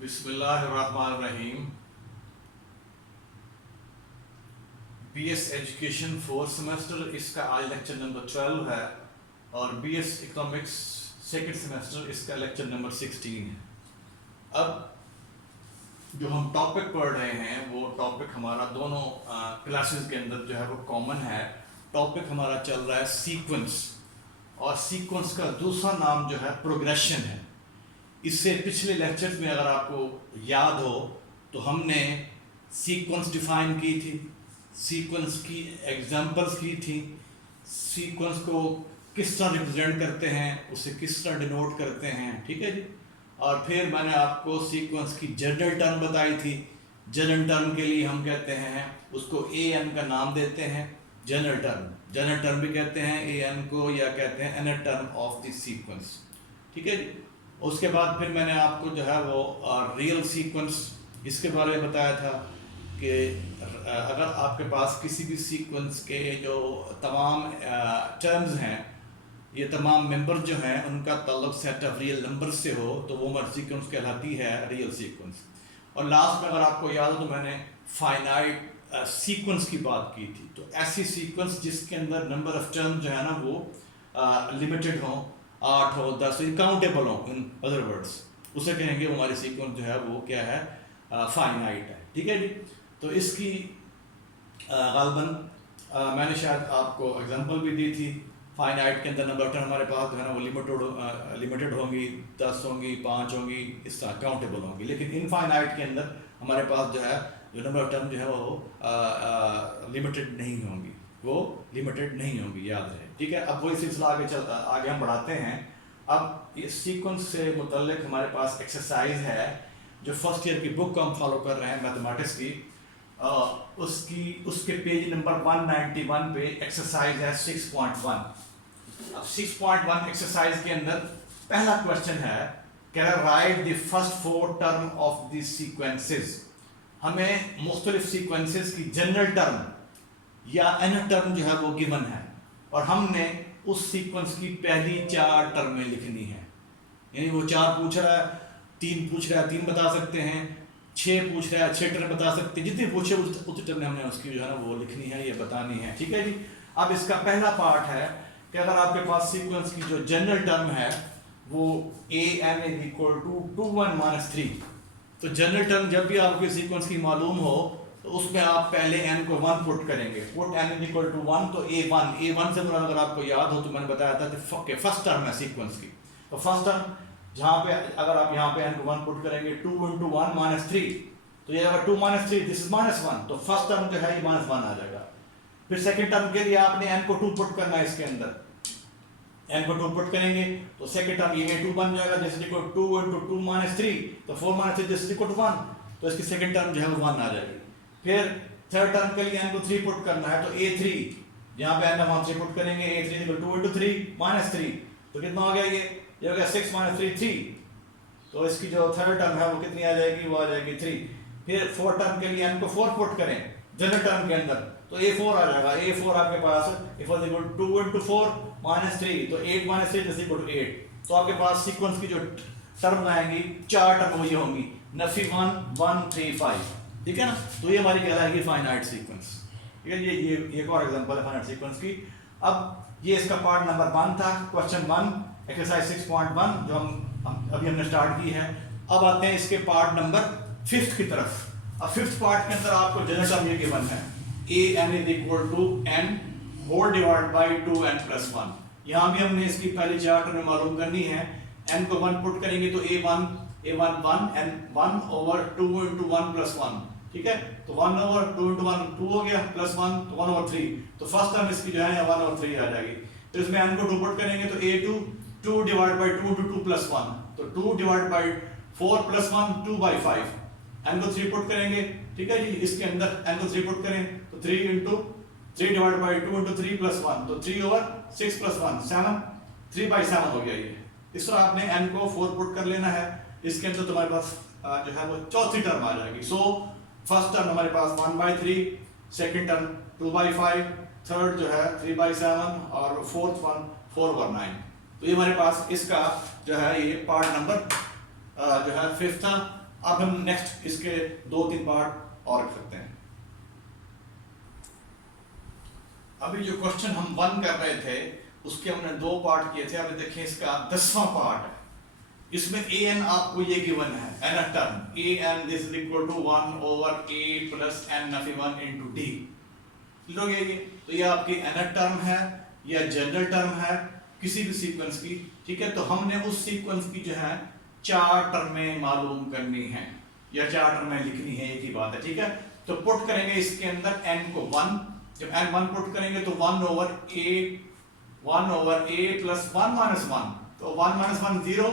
बिस्मिल्लाहिर्रहमानिर्रहीम। BS education 4th semester, इसका आज लेक्चर नंबर 12 है और बीएस इकोनॉमिक्स 2nd सेमेस्टर, इसका लेक्चर नंबर 16 है। अब जो हम टॉपिक पढ़ रहे हैं वो टॉपिक हमारा दोनों क्लासेस के अंदर जो है वो कॉमन है। टॉपिक हमारा चल रहा है सीक्वेंस, और सीक्वेंस का दूसरा नाम जो है प्रोग्रेशन है। इससे पिछले लेक्चर्स में अगर आपको याद हो तो हमने सीक्वेंस डिफाइन की थी, सीक्वेंस की एग्जांपल्स की थी, सीक्वेंस को किस तरह रिप्रेजेंट करते हैं, उसे किस तरह डिनोट करते हैं, ठीक है जी। और फिर मैंने आपको सीक्वेंस की जनरल टर्म बताई थी। जनरल टर्म के लिए हम कहते हैं उसको AN का नाम देते हैं, जनरल टर्म भी कहते हैं AN को, या कहते हैं एनर टर्म ऑफ द सीक्वेंस, ठीक है जी। उसके बाद फिर मैंने आपको जो है वो रियल सीक्वेंस इसके बारे में बताया था कि अगर आपके पास किसी भी सीक्वेंस के जो तमाम टर्म्स हैं, ये तमाम मेंबर जो हैं, उनका ताल्लुक सेट ऑफ रियल नंबर से हो तो वो हमारी सीक्वेंस कहलाती है रियल सीक्वेंस। और लास्ट में अगर आपको याद हो तो मैंने फाइनाइट सीक्वेंस की बात की थी। तो ऐसी सीक्वेंस जिसके अंदर नंबर ऑफ टर्म जो है ना वो लिमिटेड हो, 8 हो, 10 हो, काउंटेबल हो, इन अदर वर्ड्स, उसे कहेंगे हमारी सीक्वेंस जो है वो क्या है, फाइनाइट है, ठीक है जी। तो इसकी गालबन मैंने शायद आपको एग्जांपल भी दी थी। फाइनाइट के अंदर नंबर टर्म हमारे पास जो है ना वो लिमिटेड होंगी, 10 होंगी, 5 होंगी, इस तरह काउंटेबल होंगी। लेकिन इनफाइनाइट के अंदर हमारे पास जो है जो नंबर ऑफ टर्म जो है वो लिमिटेड नहीं होंगी, वो लिमिटेड नहीं होंगी, याद रहे, ठीक है। अब वही सिलसिला आगे हम बढ़ाते हैं। अब इस सीक्वेंस से मुतल्लिक हमारे पास एक्सरसाइज है जो फर्स्ट ईयर की बुक को हम फॉलो कर रहे हैं मैथमेटिक्स की। उसके पेज नंबर 191 पे एक्सरसाइज है 6.1। अब 6.1 एक्सरसाइज के अंदर पहला क्वेश्चन है, can write the first 4 term of the sequences. हमें मुख्तलिफ सीक्वेंसेस की जनरल टर्म या एनर टर्म जो है वो गिवन है, और हमने उस सीक्वेंस की पहली 4 टर्में लिखनी है। यानी वो 4 पूछ रहा है, 3 पूछ रहा है, 3 बता सकते हैं, 6 पूछ रहा है, 6 टर्म बता सकते हैं, जितनी पूछे उतनी टर्म हमने उसकी जो है ना वो लिखनी है, ये बतानी है, ठीक है जी। अब इसका पहला पार्ट है कि अगर आपके पास सीक्वेंस की जो जनरल टर्म है वो AN = 2 1 - 3, तो जनरल टर्म जब भी आपको सीक्वेंस की मालूम हो तो उसमें आप पहले n को 1 पुट करेंगे। पुट n = 1, तो A1 से अगर आपको याद हो तो मैंने बताया था कि फर्स्ट टर्म है सीक्वेंस की। तो फर्स्ट टर्म जहाँ पे अगर आप यहाँ पे n को 1 पुट करेंगे, 2 × 1 - 3, तो ये अगर 2 - 3 दिस इज -1, तो फर्स्ट टर्म जो है ये -1 आ जाएगा। फिर सेकंड टर्म के लिए आपने n को 2 पुट करना है, इसके अंदर n को 2 पुट करेंगे तो सेकंड टर्म ये A2 बन जाएगा, जैसे 2 × 2 - 3, तो 4 - 3 दिस इज 1, तो इसकी सेकंड टर्म जो है वो 1 आ जाएगी। फिर थर्ड टर्म के लिए n को 3 पुट करना है, तो A3 यहाँ पे n हम 3 पुट करेंगे, A3 = 2 × 3 - 3, तो कितना हो गया, ये हो गया 6 - 3 3, तो इसकी जो थर्ड टर्म है वो कितनी आ जाएगी, वो आ जाएगी 3। फिर फोर्थ टर्म के लिए n को 4 पुट करें जनरल टर्म के अंदर, तो A4 आ जाएगा। A4 आपके पास = 2 × 4 - 3, तो 8 - 3 = 8। तो आपके पास सीक्वेंस की जो टर्म आएंगी 4 टर्म ये होंगी, नफी 1 1 3 5, ठीक है ना। तो ये हमारी कहलाएगी फाइनाइट सीक्वेंस, ठीक है। ये एक और एग्जांपल है फाइनाइट सीक्वेंस की। अब ये इसका पार्ट नंबर 1 था, क्वेश्चन 1 एक्सरसाइज 6.1 जो हम अभी हमने स्टार्ट की है। अब आते हैं इसके पार्ट नंबर 5 की तरफ। अब 5th पार्ट के अंदर आपको जनरल टर्म ये गिवन है, AN = n whole divide by 2n + 1। यहाँ भी हमने इसकी पहली 4 टर्म मालूम करनी है। n को 1 पुट करेंगे तो A1 1 and 1/2 × 1 + 1, ठीक है। तो 1/2 × 1 2 हो गया, +1 तो 1/3, तो फर्स्ट टर्म इसकी जो है 1/3 आ जाएगी। तो इसमें n को 2 पुट करेंगे तो A2 2 / 2 × 2 + 1, तो 2 / 4 + 1 2/5। n को 3 पुट करेंगे, ठीक है जी, इसके अंदर n को 3 पुट करें तो 3 × 2 × 3 + 1, तो 3/6 + 1 7, 3/7 हो गया ये। इस तरह आपने n को 4 पुट कर लेना है, इसके अंदर तुम्हारे पास जो है वो चौथी टर्म आ जाएगी। सो फर्स्ट टर्म हमारे पास 1/3, सेकंड टर्म 2/5, थर्ड जो है 3/7 और फोर्थ वन 4/9। तो ये हमारे पास इसका जो है ये पार्ट नंबर जो है 5th था। अब हम नेक्स्ट इसके 2-3 पार्ट और रख सकते हैं। अभी जो क्वेश्चन हम 1 कर रहे थे उसके हमने 2 पार्ट किए थे। अभी देखिए इसका 10वां पार्ट है। इसमें ए एन आपको ये गिवन है, n a term a n this is equal to 1 over a plus n one into d. लोगे ये तो ये आपकी एन अ टर्म है या जनरल टर्म है किसी भी सीक्वेंस की, ठीक है। तो हमने उस सीक्वेंस की जो है 4 टर्में मालूम करनी है या 4 टर्में लिखनी है, एक ही बात है, ठीक है। तो पुट करेंगे इसके अंदर n को 1, जब n 1 पुट करेंगे तो 1 ओवर a प्लस 1 माइनस 1, तो 1 माइनस 1 0,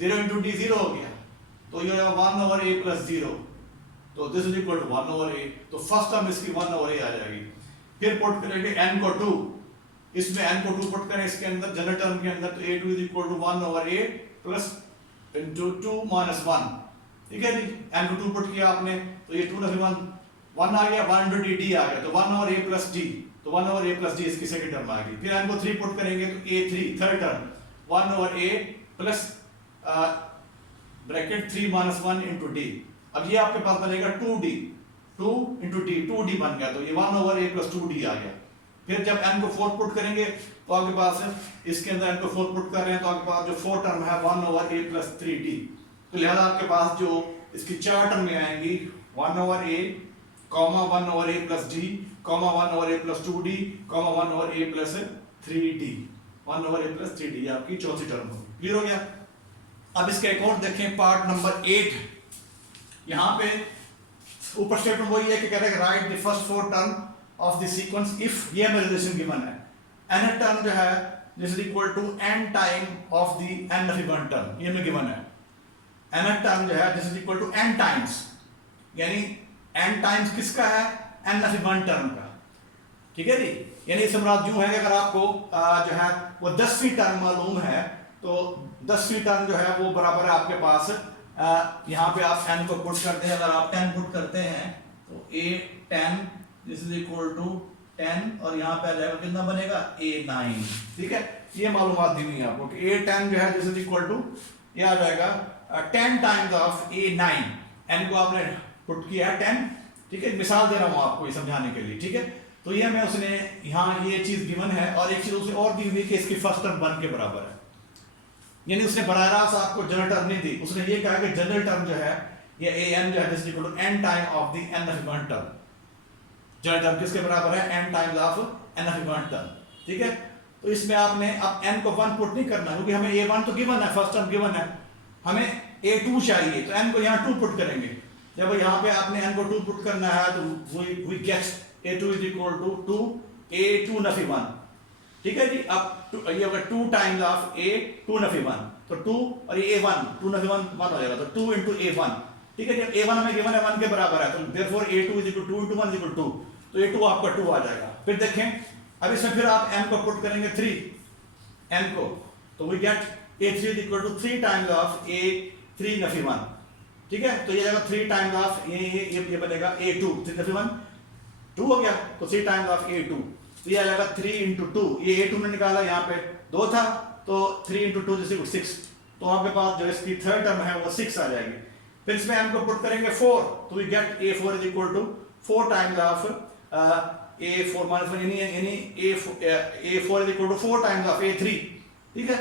0 इंटू डी 0 हो गया, तो ये 1 ओवर a प्लस 0, तो this is equal to 1 over a। तो फर्स्ट टर्म इसकी 1 ओवर a आ जाएगी। फिर पुट करेंगे n को 2, इसमें n को 2 पुट करें इसके अंदर जनरल टर्म के अंदर, तो a2 is equal to 1 over a plus into 2 minus 1, ठीक है जी। n को 2 पुट किया आपने तो ये 2 ना 1 आ गया, 1 इंटू डी आ गया, तो 1 ओवर a प्लस d, तो 1 ओवर a प्लस d इसकी सेकंड टर्म आ गई। फिर n को 3 पुट करेंगे तो a3 third term 1 over a plus bracket 3 minus 1 into D. अब ये आपके पास बनेगा 2d, 2 इंटू डी, 2d बन गया, तो ये 1 ओवर a प्लस 2d आ गया। फिर जब n को 4 पुट करेंगे तो आपके पास इसके अंदर n को 4 पुट कर रहे हैं तो आपके पास जो 4 टर्म है 1 ओवर a प्लस 3d, तो लिहाजा आपके पास जो इसकी 4 टर्म में आएंगी 1 over a, 1 over a plus d, 1 over a plus 2d, 1 over a plus 3d, 1 over a plus 3d आपकी चौथी टर्म होगी। क्लियर हो गया। अब इसका एक और देखें पार्ट नंबर 8। यहाँ पे ऊपर स्टेटमेंट वही है कि कह रहे हैं right the first 4 term of the sequence if ये हमें रिलेशन गिवन है, n टर्म जो है this is equal to n time of the n given term, ये हमें गिवन है। n टर्म जो है this is equal to n times, यानी n टाइम्स किसका है, n गिवन टर्म का, ठीक है जी। यानी इस मुराद यूं है कि अगर आपको जो है वो 10वीं टर्म मालूम है तो 10वीं टर्म जो है वो बराबर है आपके पास, यहाँ पे आप n को पुट करते हैं, अगर आप 10 पुट करते हैं तो a10 this is equal to 10 और यहाँ पे आ जाएगा कितना बनेगा a9, ठीक है। ये मालूमात दी हुई है आपको कि a10 जो है दिस इज इक्वल टू ये आ जाएगा 10 टाइम्स ऑफ a9, n को आपने पुट किया है 10, ठीक है। मिसाल दे रहा हूँ आपको ये समझाने के लिए, ठीक है। तो ये हमें उसने यहाँ ये चीज गिवन है और एक चीज उसे और दी हुई कि इसकी फर्स्ट टर्म 1 के बराबर है, यानी उसने बराह रास्त आपको जनरल टर्म नहीं दी, उसने ये कहा कि जनरल टर्म जो है ये an जो है this equal to n time of the n given term. General term किसके बराबर है, n times of n given term, ठीक है। तो इसमें आपने अब n को 1 पुट नहीं करना क्योंकि हमें a1 तो गिवन है, फर्स्ट टर्म गिवन है, हमें a2 चाहिए, तो n को यहाँ 2 पुट करेंगे। जब यहाँ पे आपने n को 2 पुट करना है तो we get a2 is equal to 2 a2 नफी 1, ठीक है जी। अब ये होगा 2 टाइम्स ऑफ a 2 नफी 1, तो 2 और ये a1 2 नफी 1 1 हो जाएगा, तो 2 इंटू a1, ठीक है। जब a1 हमें गिवन है 1 के बराबर है तो therefore a2 is equal to 2 into 1 is equal to 2, तो a2 आपका 2 आ जाएगा। फिर देखें अब इसमें फिर आप n को पुट करेंगे 3 n को, तो we get a3 is equal to 3 times of a3 नफी 1, ठीक है। तो ये जाएगा 3 टाइम्स ऑफ ये बनेगा a2 3 नफी 1 2 हो गया, तो 3 टाइम्स ऑफ a2, तो ये आ जाएगा 3 इंटू 2, ये a2 ने निकाला यहाँ पे 2 था तो 3 इंटू 2 जैसे 6, तो आपके पास जो इसकी थर्ड टर्म है वो 6 आ जाएगी। फिर इसमें हम को पुट करेंगे 4, तो we get a4 is equal to 4 times of a4 minus 1, यानी a4 is equal to 4 times of a3, ठीक है।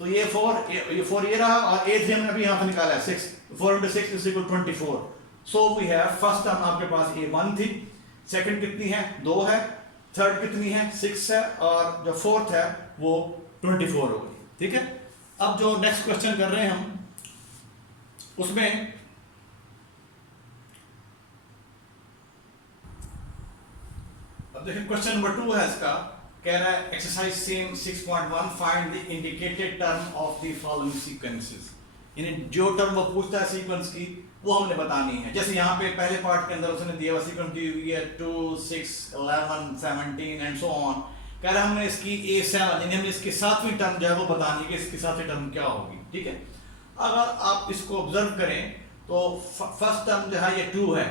तो ये 4 ये रहा और a3 हमने अभी यहाँ पे निकाला है 6, 4 into 6 is equal 24। So we have first term आपके पास a1 थी, सेकंड कितनी है 2 है, थर्ड कितनी है 6 है और जो फोर्थ है वो 24 हो गई, ठीक है। अब जो नेक्स्ट क्वेश्चन कर रहे हैं हम उसमें अब देखिए क्वेश्चन नंबर 2 है इसका, कह रहा है exercise same 6.1 find the indicated term of the following sequences, यानी जो टर्म वो पूछता है सीक्वेंस की वो हमने बतानी है। जैसे यहाँ पे पहले पार्ट के अंदर उसने दिया हुआ सीक्वेंस दी हुई है 2 6 11 17 एंड सो ऑन, कह रहा है हमने इसकी a7 यानी हमने इसकी 7वीं टर्म जो है वो बतानी है कि इसकी 7वीं टर्म क्या होगी, ठीक है। अगर आप इसको ऑब्जर्व करें तो फर्स्ट टर्म जो है ये 2 है,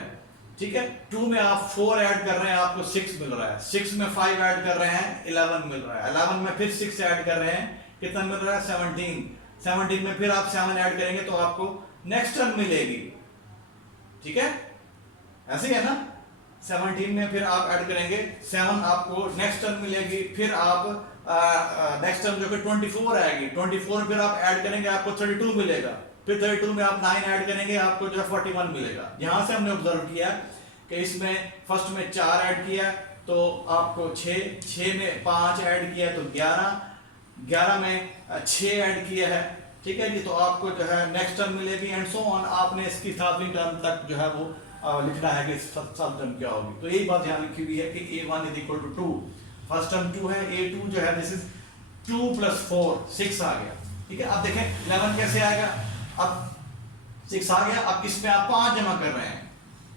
ठीक है। 2 में आप 4 ऐड कर रहे हैं आपको 6 मिल रहा है, 6 में 5 ऐड कर रहे हैं 11 मिल रहा है, 11 में फिर 6 ऐड कर रहे हैं कितना मिल रहा है 17 में फिर आप 7 ऐड करेंगे तो आपको नेक्स्ट टर्म मिलेगी, ठीक है, ऐसे ही है ना। 17 में फिर आप ऐड करेंगे 7, आपको नेक्स्ट टर्म मिलेगी, फिर आप नेक्स्ट टर्म जो कि 24 आएगी, 24 में फिर आप ऐड करेंगे आपको 32 मिलेगा, फिर 32 में आप 9 ऐड करेंगे आपको जो है 41 मिलेगा। यहां से हमने ऑब्जर्व किया कि इसमें फर्स्ट में 4 ऐड किया तो आपको 6 में 5 ऐड किया तो 11 में 6 ऐड किया है, ठीक है जी, तो आपको जो है नेक्स्ट टर्म मिलेगी एंड सो ऑन। आपने इसकी 7वीं टर्म तक जो है वो लिखना है कि 7 टर्म क्या होगी। तो यही बात यहाँ लिखी हुई है कि A1 is equal to 2, first term 2 है, A2 जो है दिस इज 2 + 4 6 आ गया, ठीक है। अब देखें 11 कैसे आएगा, अब 6 आ गया, अब इसमें आप 5 जमा कर रहे हैं,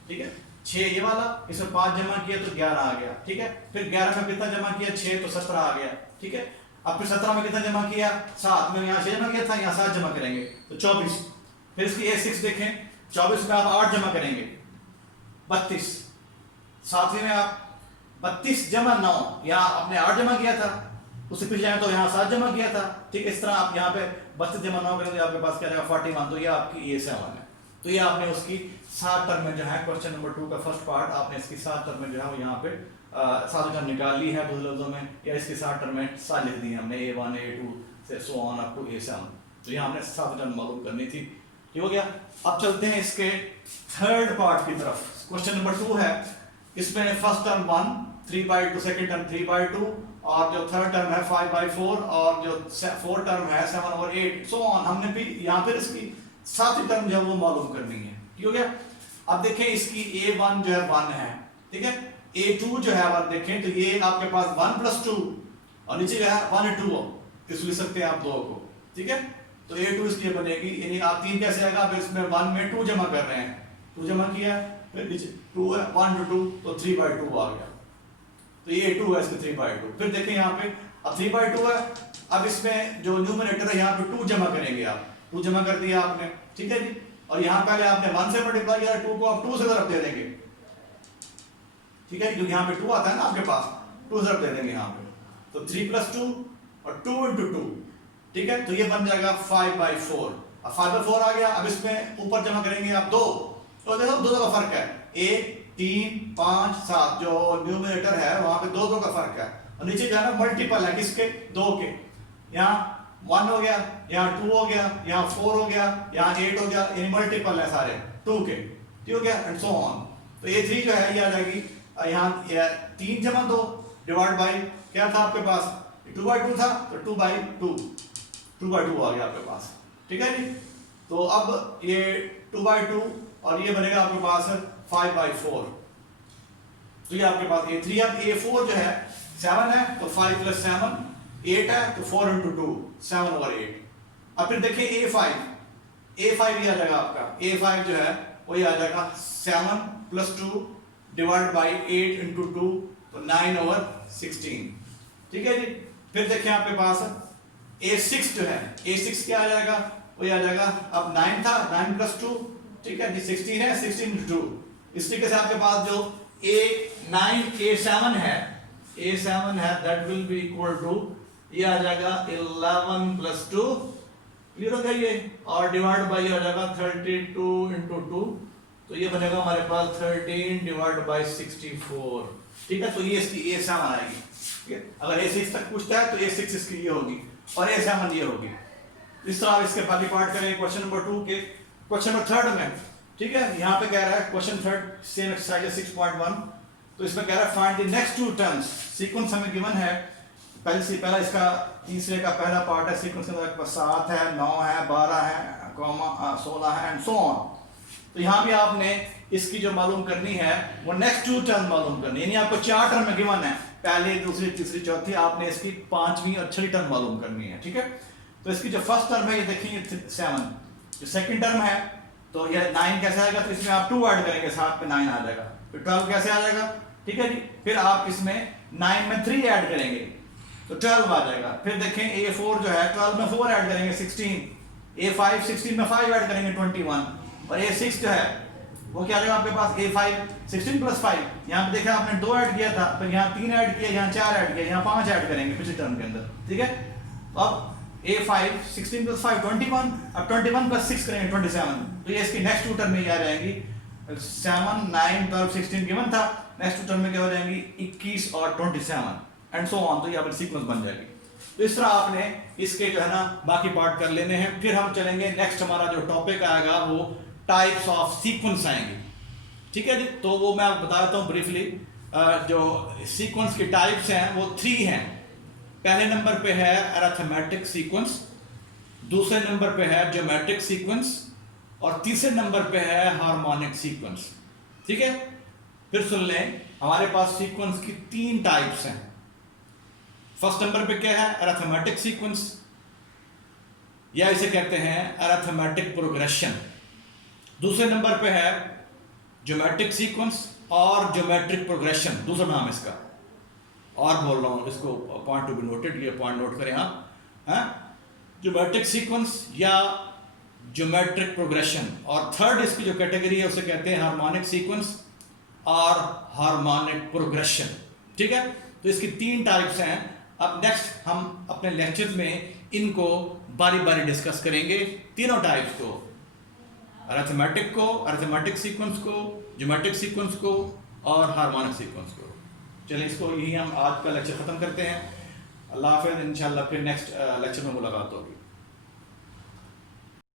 ठीक है, 6 ये वाला, इसमें 5 जमा किया तो 11 आ गया, ठीक है। फिर 11 में कितना जमा किया, 6 तो 17 आ गया, ठीक है। अब फिर 17 में कितना जमा किया, 7 में यहाँ 6 जमा किया था, यहाँ 7 जमा करेंगे तो 24। फिर इसकी A6 देखें, 24 में आप 8 जमा करेंगे 32, 7वीं में आप 32 जमा 9, यहाँ आपने 8 जमा किया था, उससे पीछे जाए तो यहाँ 7 जमा किया था, ठीक है। इस तरह आप यहाँ पे 32 जमा 9 करेंगे तो आपके पास क्या रहेगा 41, तो ये आपकी A7 है। तो ये आपने उसकी 7 टर्म में जो है क्वेश्चन नंबर 2 का फर्स्ट पार्ट आपने इसकी 7 टर्म में जो है वो यहाँ पे 7 टर्म निकाल ली है दूसरे लफ्जों में, या इसकी 7 टर्म में 7 लिख दी है हमने, A1 A2 से so on up to A7। तो यहाँ हमने 7 टर्म मालूम करनी थी, ठीक हो गया। अब चलते हैं इसके थर्ड पार्ट की तरफ। क्वेश्चन नंबर 2 है, इसमें फर्स्ट टर्म 1 3/2, सेकंड टर्म 3/2 और जो थर्ड टर्म है 5/4 और जो फोर्थ टर्म है 7/8 सो ऑन। हमने भी यहाँ पर इसकी 7वीं टर्म जो है वो मालूम करनी है, ठीक हो गया। अब देखें इसकी A1 जो है 1 है, ठीक है, A2 जो है आप देखें तो ये आपके पास 1 + 2 और नीचे जो है 1 2 इस लिख सकते हैं आप 2 को, ठीक है। तो A2 इसलिए बनेगी, यानी आप 3 कैसे आएगा, अब इसमें 1 में 2 जमा कर रहे हैं, 2 जमा किया, फिर नीचे 2 है 1 × 2 तो 3/2 आ गया, तो ये A2 है इसमें 3/2। फिर देखें यहाँ पे अब 3/2 है, अब इसमें जो न्यूमरेटर है यहाँ पे 2 जमा करेंगे आप, 2 जमा कर दिया आपने, ठीक है जी। और यहाँ पहले आपने 1 से मल्टीप्लाई किया, 2 को आप 2 से तरफ दे देंगे, ठीक है, क्योंकि यहाँ पे 2 आता है ना आपके पास, 2 से तरफ दे देंगे यहाँ पे, तो 3 + 2 और 2 × 2, ठीक है। तो ये बन जाएगा 5/4। अब 5/4 आ गया, अब इसमें ऊपर जमा करेंगे आप 2, तो देखो 2 का फर्क है, 1 3 5 7 जो न्यूमरेटर है वहां पे 2 का फर्क है, और नीचे जो है ना मल्टीपल है किसके, 2 के, यहाँ 1 हो गया, यहाँ 2 हो गया, यहाँ 4 हो गया, यहाँ 8 हो गया, यानी मल्टीपल है सारे 2 के, ठीक हो गया एंड सो ऑन। तो A3 जो है ये आ जाएगी यहाँ 3 जमा 2 डिवाइड बाई क्या था आपके पास 2/2 था, तो 2/2 आ गया आपके पास, ठीक है जी। तो अब ये 2/2 और ये बनेगा आपके पास 5/4, तो ये आपके पास A3। अब A4 जो है 7 है तो 5 + 7 8 है, तो 4 × 2 7/8। अब फिर देखिए A5 ये आ जाएगा आपका, A5 जो है वो ये आ जाएगा 7 + 2 डिवाइड बाई 8 × 2 तो 9/16, ठीक है जी। फिर देखिए आपके पास A6 जो है, A6 क्या आ जाएगा, वो ये आ जाएगा, अब 9 था 9 + 2, ठीक है जी, 16 है, 16 × 2। इस तरीके से आपके पास जो A7 है that will be equal to ये आ जाएगा 11 + 2, क्लियर हो गया ये, और डिवाइड बाई आ जाएगा 32 × 2, तो ये बनेगा हमारे पास 13 डिवाइड बाई 64, ठीक है। तो ये इसकी A7 आएगी, ठीक है। अगर A6 तक पूछता है तो A6 इसकी ये होगी और A7 ये होगी। इस तरह आप इसके बाकी पार्ट करेंगे क्वेश्चन नंबर 2 के। क्वेश्चन नंबर 3 में, ठीक है, यहाँ पे कह रहा है क्वेश्चन 3 सेम एक्सरसाइज 6.1, तो इसमें कह रहा है find the next 2 terms. Sequence हमें गिवन है, पहला इसका तीसरे का पहला पार्ट है, सीक्वेंस के अंदर 7 है 9 है 12 है 16 है एंड सो ऑन। तो यहाँ भी आपने इसकी जो मालूम करनी है वो नेक्स्ट 2 टर्म मालूम करनी है, यानी आपको 4 टर्म में गिवन है, पहली दूसरी तीसरी चौथी, आपने इसकी 5वीं और 6वीं टर्म मालूम करनी है, ठीक है। तो इसकी जो फर्स्ट टर्म है ये देखिए 7, जो सेकंड टर्म है तो ये 9 कैसे आएगा, तो इसमें आप 2 ऐड करेंगे, 7 पे 9 आ जाएगा, फिर 12 कैसे आ जाएगा, ठीक है जी। फिर आप इसमें 9 में 3 ऐड करेंगे तो 12 आ जाएगा। फिर देखें A4 जो है 12 में 4 ऐड करेंगे 16, A5 16 में 5 ऐड करेंगे 21, और A6 जो है वो क्या आएगा आपके पास A5 16 + 5, यहाँ पे देखा आपने 2 ऐड किया था, फिर यहाँ 3 ऐड किया, यहाँ 4 ऐड किया, यहाँ 5 ऐड करेंगे पिछले टर्म के अंदर, ठीक है। अब A5 16 + 5 21, अब 21 + 6 करेंगे 27, तो ये इसकी नेक्स्ट 2 टर्म में आ जाएंगी 7 9 12 16 गिवन था, नेक्स्ट टर्म में क्या हो जाएंगी 21 और 27 एंड सो ऑन, तो ये अपनी सीक्वेंस बन जाएगी। तो इस तरह आपने इसके जो है ना बाकी पार्ट कर लेने हैं। फिर हम चलेंगे नेक्स्ट, हमारा जो टॉपिक आएगा वो टाइप्स ऑफ सीक्वेंस आएंगे, ठीक है जी। तो वो मैं आपको बता देता हूँ ब्रीफली। जो सीक्वेंस की टाइप्स हैं वो 3 हैं। पहले नंबर पे है अरिथमेटिक सीक्वेंस, दूसरे नंबर पे है ज्योमेट्रिक सीक्वेंस और तीसरे नंबर पे है हार्मोनिक सीक्वेंस, ठीक है। फिर सुन लें, हमारे पास सीक्वेंस की 3 टाइप्स हैं। फर्स्ट नंबर पे क्या है, अरिथमेटिक सीक्वेंस, या इसे कहते हैं अरिथमेटिक प्रोग्रेशन। दूसरे नंबर पे है ज्योमेट्रिक सीक्वेंस और ज्योमेट्रिक प्रोग्रेशन, दूसरा नाम इसका। और बोल रहा हूं इसको, पॉइंट टू बी नोटेड, ये पॉइंट नोट करें आप, हैं, ज्योमेट्रिक सीक्वेंस या ज्योमेट्रिक प्रोग्रेशन। और थर्ड इसकी जो कैटेगरी है उसे कहते हैं हार्मोनिक सीक्वेंस और हार्मोनिक प्रोग्रेशन, ठीक है। तो इसकी 3 टाइप्स हैं। अब नेक्स्ट हम अपने लेक्चर में इनको बारी बारी डिस्कस करेंगे, तीनों टाइप्स को, अरिथमेटिक को, अरिथमेटिक सीक्वेंस को, ज्योमेट्रिक सीक्वेंस को और हार्मोनिक सीक्वेंस को। चलिए इसको यही हम आज का लेक्चर खत्म करते हैं। अल्लाह हाफिज़, इंशाल्लाह फिर नेक्स्ट लेक्चर में मुलाकात होगी।